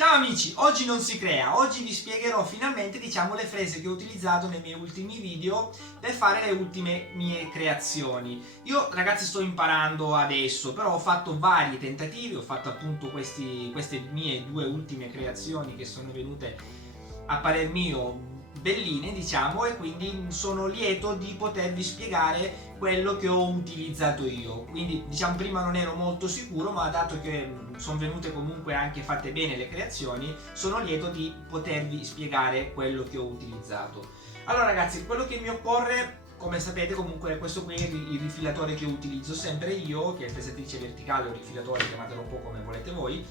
Ciao amici, oggi non si crea, oggi vi spiegherò finalmente le frese che ho utilizzato nei miei ultimi video per fare le ultime mie creazioni. Io ragazzi sto imparando adesso, però ho fatto vari tentativi, ho fatto appunto queste mie due ultime creazioni che sono venute a parer mio belline, e quindi sono lieto di potervi spiegare quello che ho utilizzato io. Quindi prima non ero molto sicuro, ma dato che sono venute comunque anche fatte bene le creazioni, sono lieto di potervi spiegare quello che ho utilizzato. Allora ragazzi, quello che mi occorre, come sapete, comunque questo qui è il rifilatore che utilizzo sempre io, che è pesatrice verticale o rifilatore, chiamatelo un po' come volete voi,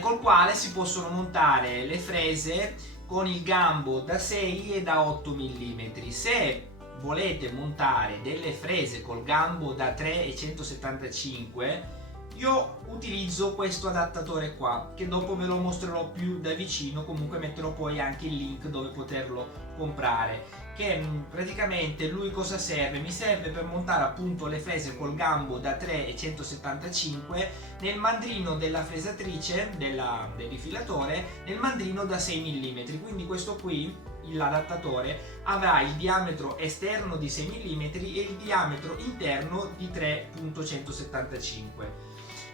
col quale si possono montare le frese con il gambo da 6 e da 8 mm. Se volete montare delle frese col gambo da 3 e 175, io utilizzo questo adattatore qua, che dopo ve lo mostrerò più da vicino. Comunque metterò poi anche il link dove poterlo comprare. Che praticamente lui cosa serve? Mi serve per montare appunto le frese col gambo da 3 e 175 nel mandrino della fresatrice, del rifilatore, nel mandrino da 6 mm. Quindi questo qui, l'adattatore, avrà il diametro esterno di 6 mm e il diametro interno di 3.175.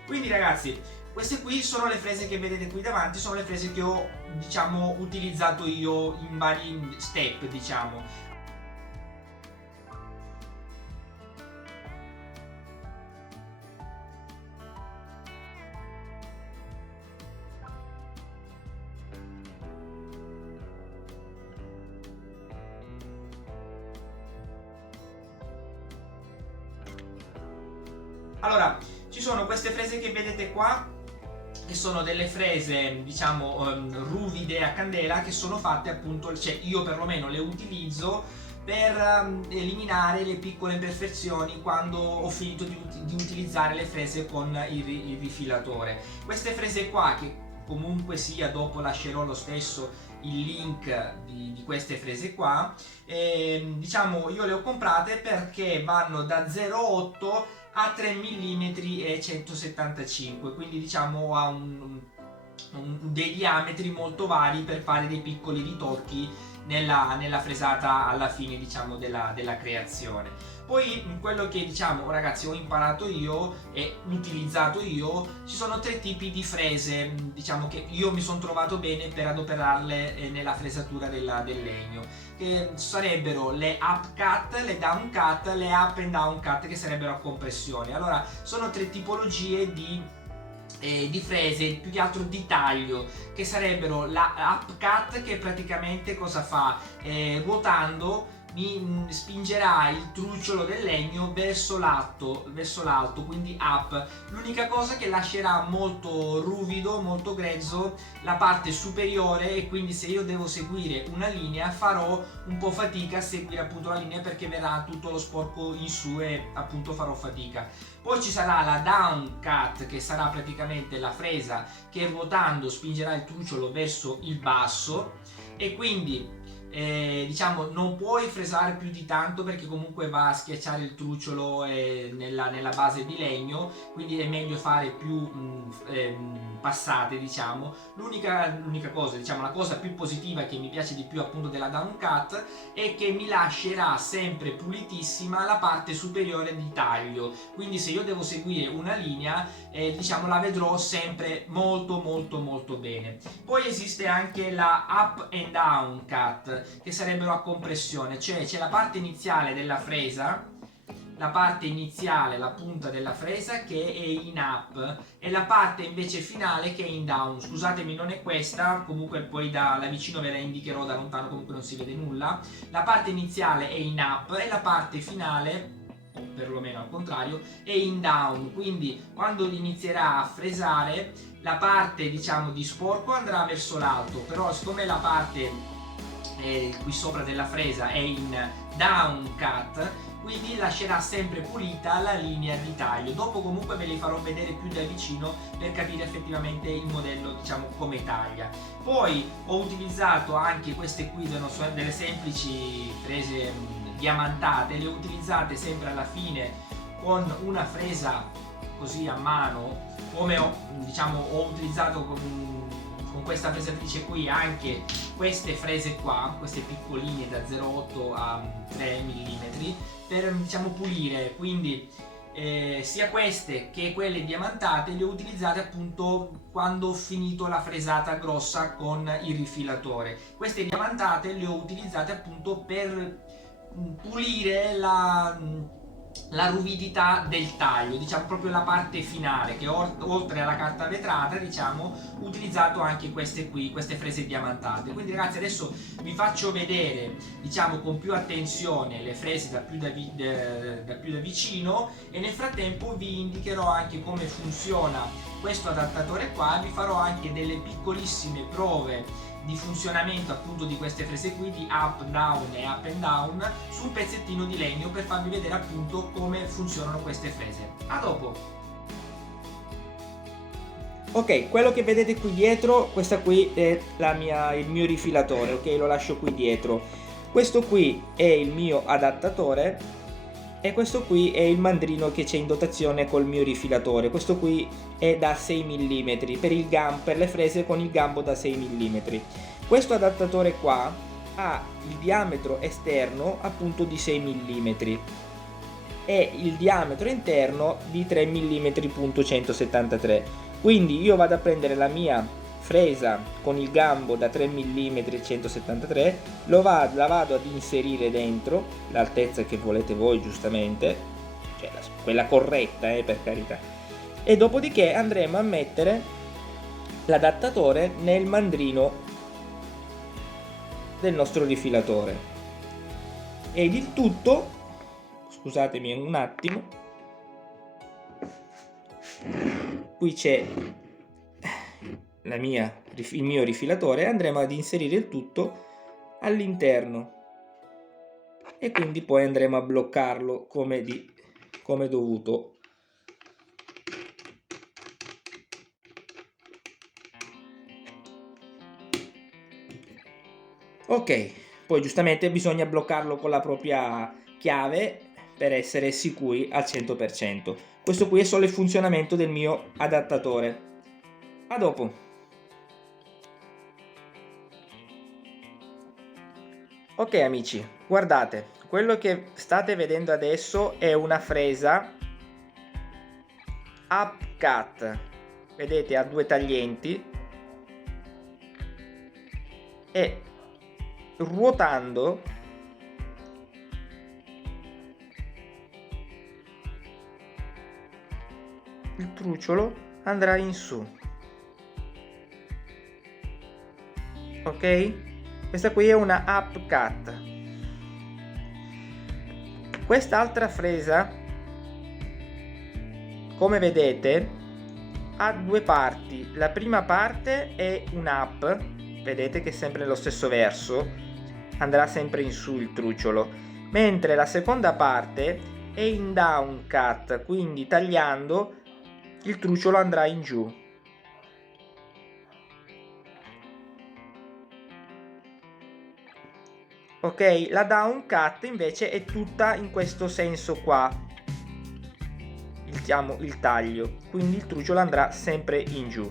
Quindi ragazzi, queste qui sono le frese che vedete qui davanti, sono le frese che ho utilizzato io in vari step. Allora, ci sono queste frese che vedete qua, che sono delle frese ruvide a candela, che sono fatte appunto, cioè io perlomeno le utilizzo per eliminare le piccole imperfezioni quando ho finito di utilizzare le frese con il rifilatore. Queste frese qua, che comunque sia dopo lascerò lo stesso il link di queste frese qua, io le ho comprate perché vanno da 0,8 a 3 mm e 175, quindi ha dei diametri molto vari per fare dei piccoli ritocchi nella fresata alla fine della creazione. Poi quello che ragazzi ho imparato io e utilizzato io, ci sono tre tipi di frese che io mi sono trovato bene per adoperarle nella fresatura del legno, che sarebbero le up cut, le down cut, le up and down cut, che sarebbero a compressione. Allora sono tre tipologie di frese, più che altro di taglio, che sarebbero la up cut, che praticamente cosa fa? Ruotando mi spingerà il trucciolo del legno verso l'alto, quindi up. L'unica cosa che lascerà molto ruvido, molto grezzo la parte superiore, e quindi se io devo seguire una linea farò un po' fatica a seguire appunto la linea, perché verrà tutto lo sporco in su e appunto farò fatica. Poi ci sarà la down cut, che sarà praticamente la fresa che ruotando spingerà il trucciolo verso il basso, e quindi non puoi fresare più di tanto, perché comunque va a schiacciare il trucciolo nella base di legno, quindi è meglio fare più passate. L'unica cosa, la cosa più positiva che mi piace di più appunto della down cut è che mi lascerà sempre pulitissima la parte superiore di taglio, quindi se io devo seguire una linea la vedrò sempre molto bene. Poi esiste anche la up and down cut, che sarebbero a compressione, cioè c'è la parte iniziale della fresa, la punta della fresa, che è in up, e la parte invece finale che è in down. Scusatemi, non è questa, comunque poi da vicino ve la indicherò, da lontano comunque non si vede nulla. La parte iniziale è in up e la parte finale, o perlomeno al contrario, è in down. Quindi quando inizierà a fresare, la parte di sporco andrà verso l'alto, però siccome la parte qui sopra della fresa è in down cut, quindi lascerà sempre pulita la linea di taglio. Dopo comunque ve li farò vedere più da vicino per capire effettivamente il modello come taglia. Poi ho utilizzato anche queste qui, delle semplici frese diamantate, le ho utilizzate sempre alla fine con una fresa così a mano, come ho utilizzato con questa fresatrice qui anche queste frese qua, queste piccoline da 0,8 a 3 mm, per pulire. Quindi sia queste che quelle diamantate le ho utilizzate appunto quando ho finito la fresata grossa con il rifilatore. Queste diamantate le ho utilizzate appunto per pulire la ruvidità del taglio, proprio la parte finale, che oltre alla carta vetrata ho utilizzato anche queste frese diamantate. Quindi ragazzi, adesso vi faccio vedere con più attenzione le frese da più da vicino, e nel frattempo vi indicherò anche come funziona questo adattatore qua. Vi farò anche delle piccolissime prove di funzionamento appunto di queste frese qui, di up down e up and down, su un pezzettino di legno, per farvi vedere appunto come funzionano queste frese. A dopo! Ok, quello che vedete qui dietro, questa qui è il mio rifilatore, ok? Lo lascio qui dietro. Questo qui è il mio adattatore e questo qui è il mandrino che c'è in dotazione col mio rifilatore. Questo qui è da 6 mm per le frese con il gambo da 6 mm. Questo adattatore qua ha il diametro esterno appunto di 6 mm e il diametro interno di 3 mm 173. Quindi io vado a prendere la mia fresa con il gambo da 3 mm 173, la vado ad inserire dentro l'altezza che volete voi, giustamente, cioè quella corretta, per carità, e dopodiché andremo a mettere l'adattatore nel mandrino del nostro rifilatore, ed il tutto, scusatemi un attimo, qui c'è il mio rifilatore, andremo ad inserire il tutto all'interno e quindi poi andremo a bloccarlo come dovuto. Ok, poi giustamente bisogna bloccarlo con la propria chiave per essere sicuri al 100%. Questo qui è solo il funzionamento del mio adattatore. A dopo! Ok amici, guardate, quello che state vedendo adesso è una fresa up cut, vedete, ha due taglienti, e ruotando il truciolo andrà in su, ok? Questa qui è una up cut. Quest'altra fresa, come vedete, ha due parti. La prima parte è un up, vedete che è sempre nello stesso verso, andrà sempre in su il truciolo, mentre la seconda parte è in down cut, quindi tagliando il truciolo andrà in giù. Ok, la down cut invece è tutta in questo senso qua, il taglio, quindi il truciolo andrà sempre in giù.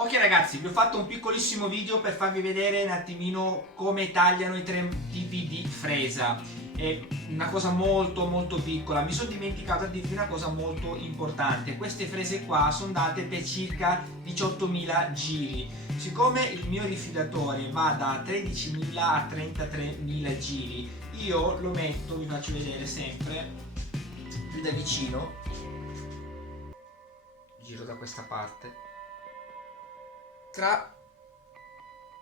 Ok ragazzi, vi ho fatto un piccolissimo video per farvi vedere un attimino come tagliano i 3 tipi di fresa. È una cosa molto piccola. Mi sono dimenticato a dirvi una cosa molto importante: queste frese qua sono date per circa 18.000 giri. Siccome il mio rifilatore va da 13.000 a 33.000 giri, io lo metto, vi faccio vedere sempre più da vicino, giro da questa parte, tra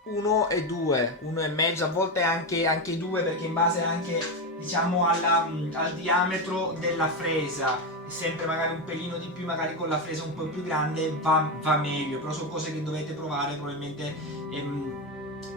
1 e 2, 1 e mezzo, a volte anche 2, perché in base anche, diciamo, al diametro della fresa, sempre magari un pelino di più, magari con la fresa un po' più grande va meglio, però sono cose che dovete provare probabilmente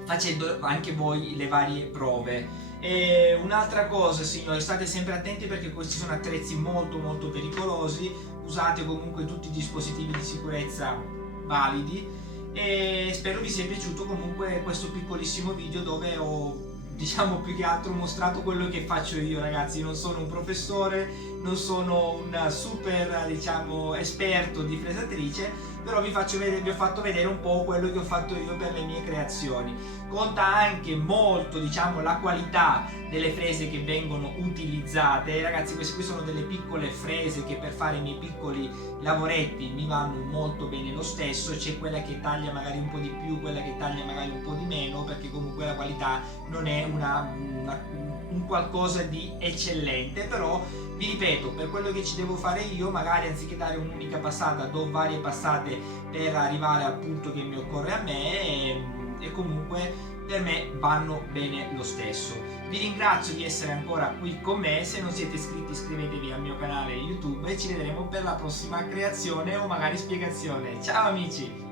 facendo anche voi le varie prove. E un'altra cosa, signori, state sempre attenti perché questi sono attrezzi molto pericolosi. Usate comunque tutti i dispositivi di sicurezza validi. E spero vi sia piaciuto comunque questo piccolissimo video dove ho, diciamo, più che altro mostrato quello che faccio io, ragazzi. Non sono un professore, non sono un super, diciamo, esperto di fresatrice, però vi ho fatto vedere un po' quello che ho fatto io per le mie creazioni. Conta anche molto, diciamo, la qualità delle frese che vengono utilizzate. Ragazzi, queste qui sono delle piccole frese che per fare i miei piccoli lavoretti mi vanno molto bene lo stesso. C'è quella che taglia magari un po' di più, quella che taglia magari un po' di meno, perché comunque la qualità non è un qualcosa di eccellente. Però vi ripeto, per quello che ci devo fare io, magari anziché dare un'unica passata do varie passate per arrivare al punto che mi occorre a me, e comunque per me vanno bene lo stesso. Vi ringrazio di essere ancora qui con me. Se non siete iscritti, iscrivetevi al mio canale YouTube e ci vedremo per la prossima creazione o magari spiegazione. Ciao amici!